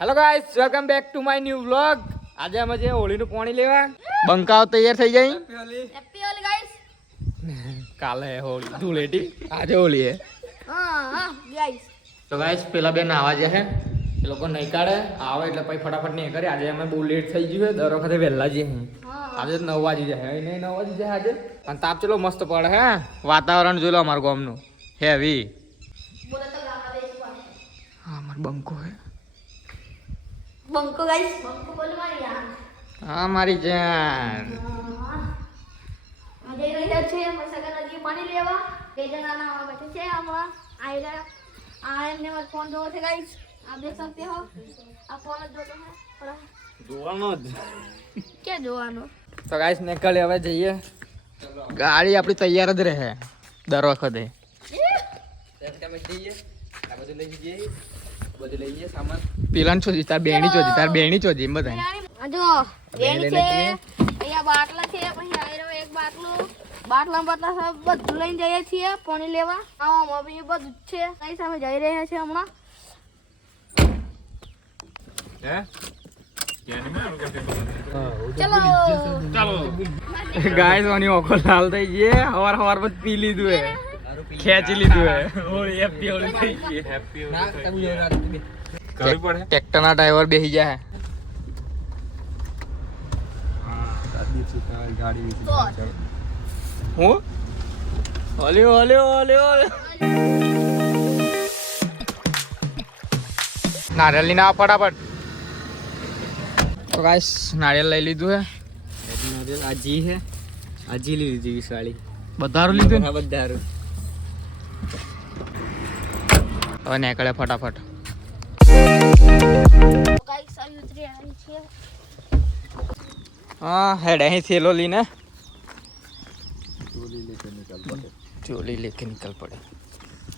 Hello guys, welcome back to my new vlog. આજે અમે જે હોળીનું પાણી લેવા બંકાવ તૈયાર થઈ જાય. Happy Holi guys. કાલે હોળી ધૂળેટી, આજે હોળી હે. હા ગાઈસ. તો ગાઈસ પેલા બે નાવા જે છે એ લોકો નહીં કાઢે, આવે એટલે પછી ફટાફટ નહીં કરે. આજે અમે બહુ લેટ થઈ ગયું છે, દર વખતે વહેલા જઈએ. આજે 9 વાગી જાય, નહીં 9 વાગી જાય આજે. અને તાપ ચલો મસ્ત પડે હે, વાતાવરણ જોઈ લો અમારું ગામનું હેવી. હા અમારો બંકો હે. બંકો ગાઈસ, બંકો બોલ મારી યાર. હા મારી જાન. આજે રહ્યા છે મસાકા નદી પાણી લેવા. બે જણા નાવા બેઠે છે. હમણાં આયલા આ એમને મારો ફોન જોવો છે ગાઈસ. आप देख सकते हो, આ ફોન જ જોતો હે. જોવાનો જ કે જોવાનો. તો ગાઈસ નીકળે હવે જઈએ. ગાડી આપણી તૈયાર જ રહે દર વખતે. પેલા ચોજી તાર બેણી ચોજી એમ બધા. જો બેણી છે, અહીંયા બાટલા છે, પછી આયરો એક બાટલા બધું લઈને જઈએ છીએ પાણી લેવા. આવા મમ્મી બધું જ છે. કઈ સામે જઈ રહ્યા છે હમણાં. ચલો ગાઈસ ઓની ઓખો લાલ થઈ ગઈ. હવાર પર પી લીધું હે, ખેંચી લીધું હે. હેપી હોળી થઈ ગઈ. હેપી હોળી. ટ્રેક્ટર ના ડ્રાઈવર બેસી જાય. હું નારિયેલ ની ના ફટાફટ. તો ગાઈસ નારિયેલ લઈ લીધું હે. નારિયેલ આજી હે, આજી લીધી વિશાળી. બધારું લીધું? હા બધારું. હવે નીકળે ફટાફટ. ગાઈસ આવી ઉતરી આવી છે. હા હેડ અહીં થેલો લીને ચોલી લેકે નીકળ પડે.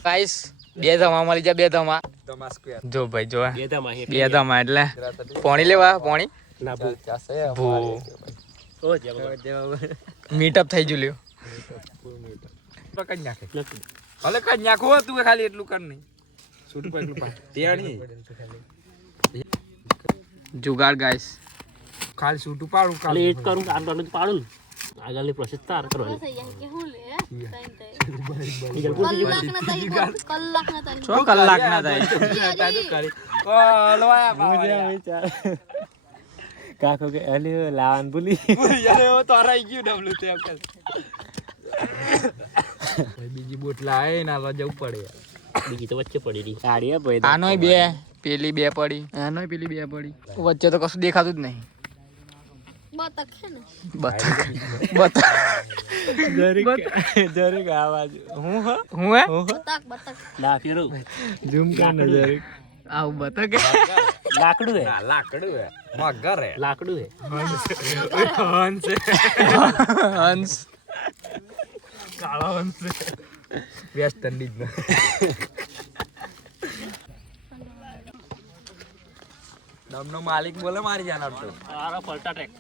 ગાઈસ બે ધમા મળી જાય. બે ધમા જો ભાઈ જો બે ધમા એટલે પાણી લેવા. પાણી મીટઅપ થઈ ગયું લ્યો. ભલે કઈ નાખો તું ખાલી એટલું કર નહીં. જુગાડ ગાઈસ ખાલી છૂટું પાડું ખાલી એક કરું આટલું પાડું ને આગળની પ્રોસેસ તાર કરવાની. કે હું લે કલાક ના થાય. કાકો કે અલી લાવન ભૂલી તોરાઈ ગયું ડબલું તે બીજી બોટલા આવે ને આવા જવું પડે. બીજી તો વચ્ચે પડી રહી ગાડી ભાઈ. આનોય બે પેલી બે પડી, આનોય પેલી બે પડી. વચ્ચે તો કશું દેખાતું જ નહીં. બતક છે ને, બતક જરીક આવાજ હું હે બતક ના ફેરો ઝૂમ કર ને જરીક. આવું બતક લાકડું હે મગર હે લાકડું હે હંસ કાળો હંસ વેસ્ટ ઇન્ડીઝ નો. દમનો માલિક બોલે મારી જાન તો આરો પલટા ટેક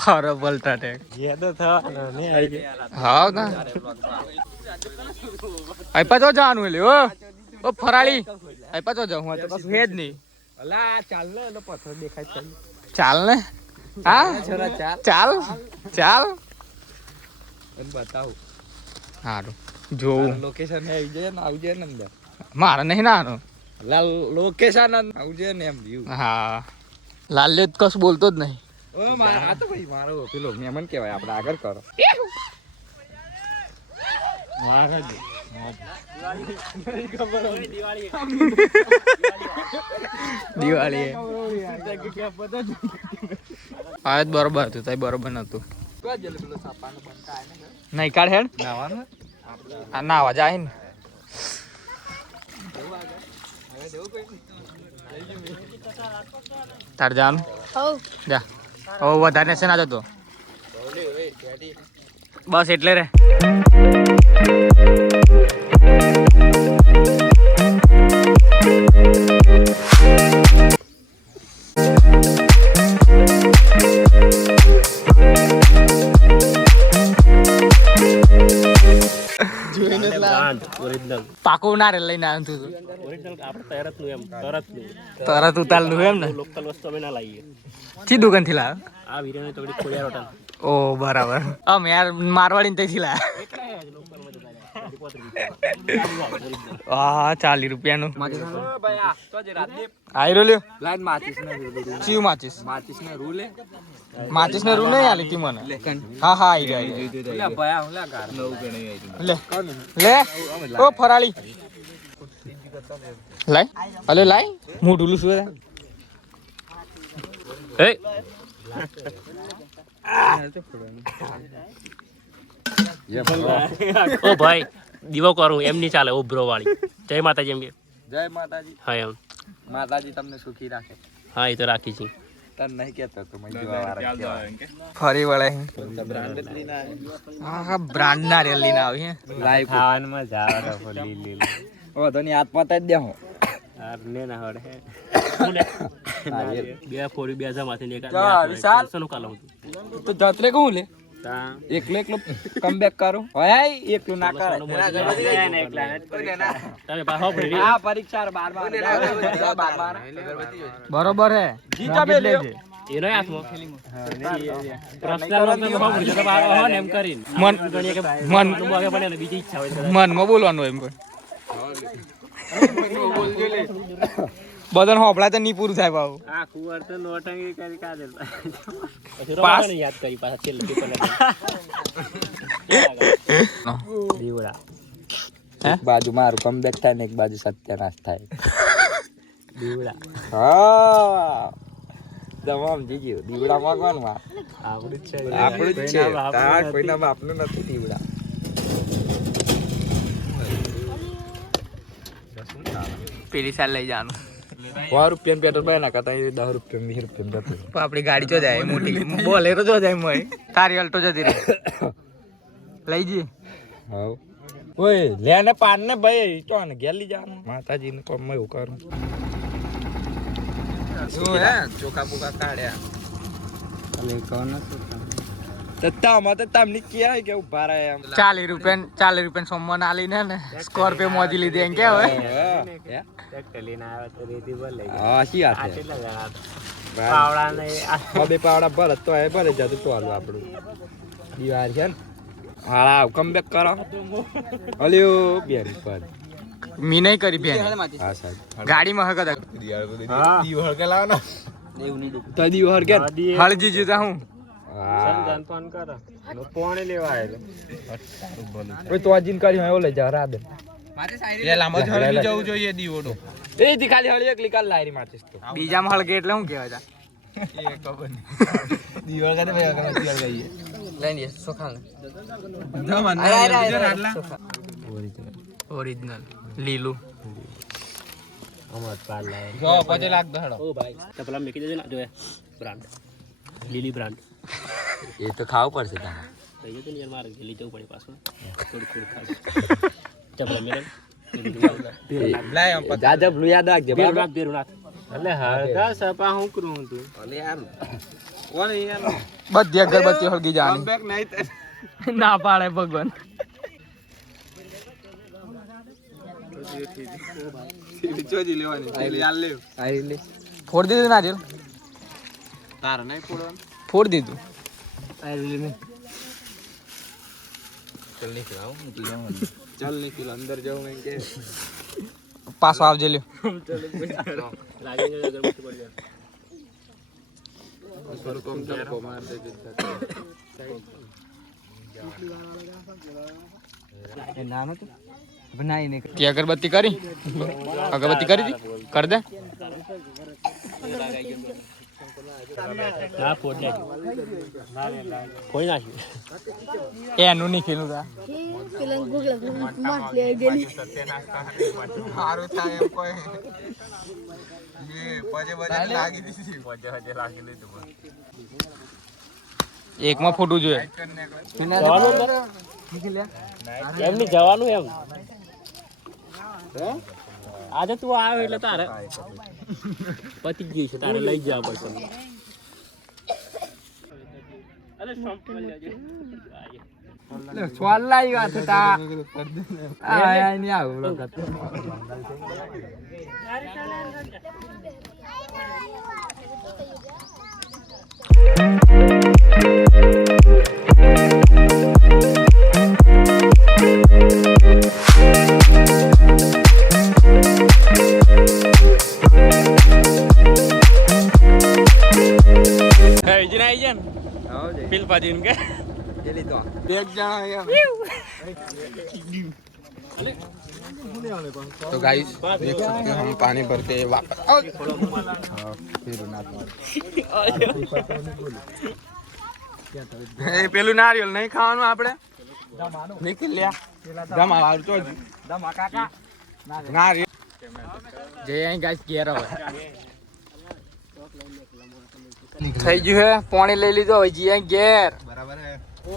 ફારો પલટા ટેક જે તો થવાનો ને આઈ ગયા. હા ના આઈ પાછો જવાનું લે. ઓ ફરાળી આઈ પાછો જાઉં હું તો કશું હે જ નહીં. અલા ચાલ ને એટલે પથ્થર દેખાય છે. ચાલ ને હા છોરા ચાલ ચાલ એમ બતાવું. હારું જોઉં લોકેશન આવી જાય ને આવજે ને અંદર. મારે નહીં નાનો લાલ લોકેશન આવજે ને એમ વ્યૂ. હા લાલ કશું બોલતો જ નહીં. ઓ મારા આ તો ભાઈ મારો પેલો મહેમાન કહેવાય. આપણે આગળ કરો. દિવાળી આ જ બરોબર હતું. તઈ બરોબર નતું. નહીં કાઢ હેડ આ નાવા જાય ને. તાર જાન જા. ઓ વધારે છે ના જતો બસ એટલે રે. ઓરિજિનલ પાકું નારિયેલ લઈને આવ્યો તું ઓરિજિનલ આપણે તરતનું એમ તરતનું તરત ઉતારલું એમ ને લોકલ વસ્તુ અમે ના લાવીએ થી દુકાન થી લાવ આ વીરાને તો બધી ખોડિયાર હોટલ ઓ બરાબર આમ યાર મારવાડી ત્યાંથી લાવ હા 40 રૂપિયાનું આયરો લ્યો ચીવ માચીસ માચીસ ને રૂ નહીં આલી તી મને હા હા આઈ ગયો લે લે ઓ ફરાળી લાય અલે લાય હું ઢુલું છું એ ઓ ભાઈ દીવો કરું એમ નહીં ચાલે ઉભરો વાળી જય માતાજી એમ કે જય માતાજી હા એમ માતાજી તમને સુખી રાખે હા એ તો રાખી છે તન નહીં કેતો તો મય જોવા ફરી વળે બ્રાન્ડ લઈને હા બ્રાન્ડ ના રેલ લઈને આવી હે લાઈવ ખાવાનું મજા આવે તો લીલી ઓ ધની હાથ પતા જ દે હું ને ના હડે બે ફોરી બે જમાથી ને જા, વિશાલ. સનું કાલો તો જાત્રે કહું લે તા એકલો કમબેક કરો હોય એકલું ના કરે તમે પાછો પડી આ પરીક્ષા 12 બરોબર હે જીતા બે લ્યો. એનો હાથમાં પ્રશ્ન તો બાર હો ને એમ કરીને મન ગણીએ કે મન મગે પડે ને બીજી ઈચ્છા હોય તો મનમાં બોલવાનું એમ કોઈ બધાને હોપડા તો નહીં પૂરું થાય બાબુ આ કુવર તો નોટંગી કરી કાઢે પછી પાસ. રોવાને યાદ કરી પાછા છેલ્લે પેપર દીવડા એક બાજુ મારું કમબેક થાય ને એક બાજુ સત્યાનાશ થાય દીવડા હા તમામ જીગ્યો દીવડા માંગવાનું આવડું જ છે આપણું જ છે તાર કોઈના બાપનું નથી દીવડા પેલી સાલ લઈ જવાનું 100 રૂપિયા પેટ્રોલ ભાઈ નાખતા 10 રૂપિયા 20 રૂપિયા જતું પણ આપણી ગાડી જો જાય મોટી બોલેરો જો જાય મોય તારી અલ્ટો જતી રહે લઈ જઈએ હાઉ ઓય લે ને પાન ને ભાઈ તો ને ગેલી જવાનું માતાજી ને કોમ માં એવું કરું શું હે ચોકા બોકા કાઢ્યા અલે કોણ તત્તા માં તો તમને ક્યાં કે ઉભા રહે એમ 40 રૂપિયા સોમવાન આલી ને સ્કોર્પિયો મોજી લીધી એમ કે હવે લઈને આવ્યો તો રેતી પર લઈ હા શી વાત છે કેટલા જણા પાવડા ને બે પાવડા ભરત તો હે ભરે જતું તો હાલ આપણું દીવાર છે ને હાલા કમબેક કરો અલ્યો બેન પર મી નહીં કરી બેન હા સાહેબ ગાડીમાં હક હતા દીવહર કે લાવનો તો દીવહર કે હળજી જીતા હું સંજન ફોન કરો પોણે લેવા આવેલો કોઈ તો આજીન કરી હોય લઈ જા રાદે એ લાંબો હળગી જવું જોઈએ દીવોડો એ દી ખાલી હળી એકલી કાલ લાયરી માચીસ તો બીજામાં હળગે એટલે શું કહેવાય તા એ ખબર નહીં દીવર કાતે ભાઈ કાતે દીવર ગઈએ લઈને સોખાને ઓરિજિનલ લીલું અમાર પાલ લાવે જો પછી લાગ દો હેડો ઓ ભાઈ તો પેલા મેકી દેજો ને જોયા બ્રાન્ડ લીલી બ્રાન્ડ એ તો ખાવું પડશે તારે કહીએ તો ને યાર મારે લીલી જવું પડે પાછું થોડું ખાઈ ચપલા મેરે લાય દાદા બ્લુ યાદ રાખજે બેરું નાખ એટલે હળગા સપા હું કરું તું અલે યાર કોણ યાર બધી અગરબત્તી હળગી જવાની કમબેક નહીં ના પાડે ભગવાન ચોજી લેવાની પેલી યાર લે આઈ લે ફોડ દીધું નારિયેલ તાર નહીં પડવાનું ફોડ દીધું ચલ નીકળ આવ નીકળી જવાનું ચલ નીકળ અંદર જાઉં એમ કે પાછો આવજે લ્યો લાગી ગયો અગરબત્તી પડી જાય અસર કોમ તડકો માર દે એ નામ હતું બનાઈ ને તે અગરબત્તી કરી હતી કર દે ના ફોડ નાખ્યું કોઈ નાખ્યું એનું નહીં ખેલું તા પેલા ગુગલા માછલી આવી ગયેલી સારું થાય એમ કોઈ એકમાં ફોટું જોઈએ એમની જવાનું એમ આજે તું આવ્યો એટલે તારે પતી ગઈ છે તારે લઈ જવા પડશે સ્વાલ લાવી વાત તા આ નહીં આવું લોકો પીલ પાજી કે પેલી તો એક જણા तो गाइस देख सकते हो हम पानी भर के वापस પેલું નારિયેલ નહીં ખાવાનું આપણે નીકળી લ્યા જમા આવતો જ નારિયેલ જે અહીં ગાઈસ ઘેર હવે થઈ ગયું હે પાણી લઈ લીધો હવે જી અહીં ઘેર બરાબર હે ચલો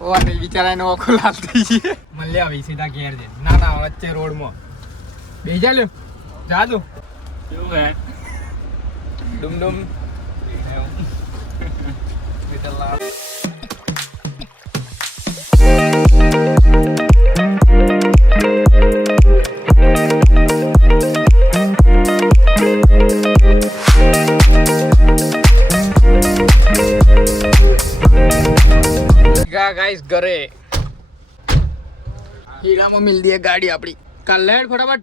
ઓ અને બિચારા નો ઓખો લાલ થઈ ગઈ મલ્યા આવી સીધા ઘેર જઈને ના ના વચ્ચે રોડ માં બેજા લ્યો જા દો કેવું હે ડુમ ડુમ गाइस घरे हीरा में मिल दी है गाड़ी अपनी कल लेट फटाफट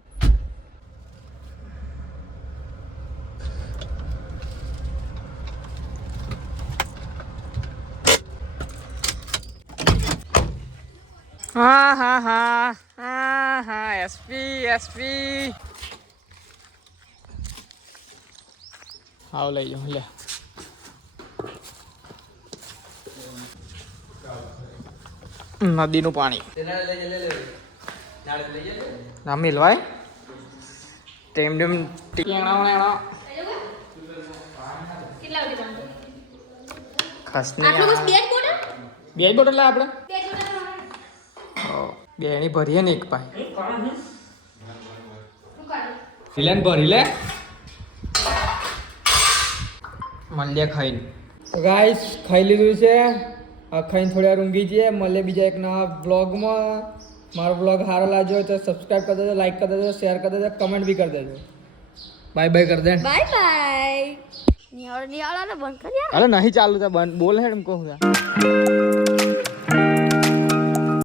हाँ हाँ हाँ हाँ हाँ एसपी एसपी आओ ले जाओ ले નદીનું પાણી ના મિલવાય ટેમ ટેમ કેટલા વાગે બંધ ખસની આટલું બસ બે જ બોટલ બે જ બોટલ આપણે બે જ બોટલ બે ની ભરીએ ને એક પાય શું કાઢું વિલન ભરી લે મલ્યા ખાઈને ગાઈસ ખાઈ લીધું છે આ ખાઈને થોડી વાર ઊંઘી જઈએ મળે બીજા એક નવા બ્લોગમાં મારો બ્લોગ સારો લાગ્યો તો સબસ્ક્રાઇબ કરી દેજો લાઈક કરી દેજો શેર કરી દેજો કમેન્ટ બી કરી દેજો બાય બાય કરી દે બાય બાય નિહાળ ને બંધ કરી યાર અરે નહીં ચાલુ તો બંધ બોલ હે એમ કહું